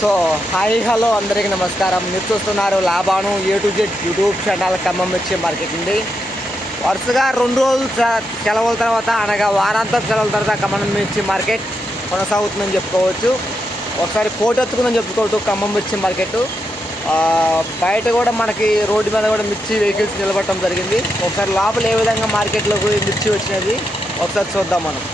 So hi hello అందరికీ నమస్కారం. మీరు చూస్తున్నారు Laban A to Z YouTube channel Khammam మిర్చి మార్కెట్ నుండి. వరుసగా 2 రోజులు సెలవుల తర్వాత అనగా వారాంతం సెలవుల తర్వాత ఖమ్మం మిర్చి మార్కెట్ కొనసాగుతుందని చెప్పుకోవచ్చు. ఒకసారి పోటెత్తుకుందని చెప్పుకోవచ్చు ఖమ్మం మిర్చి మార్కెట్. బయట కూడా మనకి రోడ్డు మీద కూడా మిర్చి వెహికల్స్ నిలబడటం జరిగింది. ఒకసారి లోపల ఏ విధంగా మార్కెట్లోకి మిర్చి వచ్చినది ఒకసారి చూద్దాం మనం.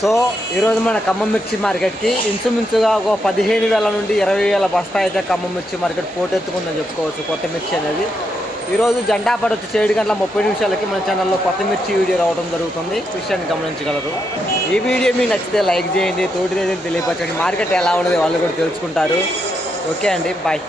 సో ఈరోజు మన ఖమ్మం మిర్చి మార్కెట్కి ఇంచుమించుగా ఒక 15,000 నుండి 20,000 బస్తా అయితే ఖమ్మం మిర్చి మార్కెట్ పోటెత్తుకుందని చెప్పుకోవచ్చు. కొత్త మిర్చి అనేది ఈరోజు జెండా పడి వచ్చి 7:30 మన ఛానల్లో కొత్త మిర్చి వీడియో రావడం జరుగుతుంది. విషయాన్ని గమనించగలరు. ఈ వీడియో మీకు నచ్చితే లైక్ చేయండి, తోటి తెలియపరచండి. మార్కెట్ ఎలా ఉన్నది వాళ్ళు కూడా తెలుసుకుంటారు. ఓకే అండి, బాయ్.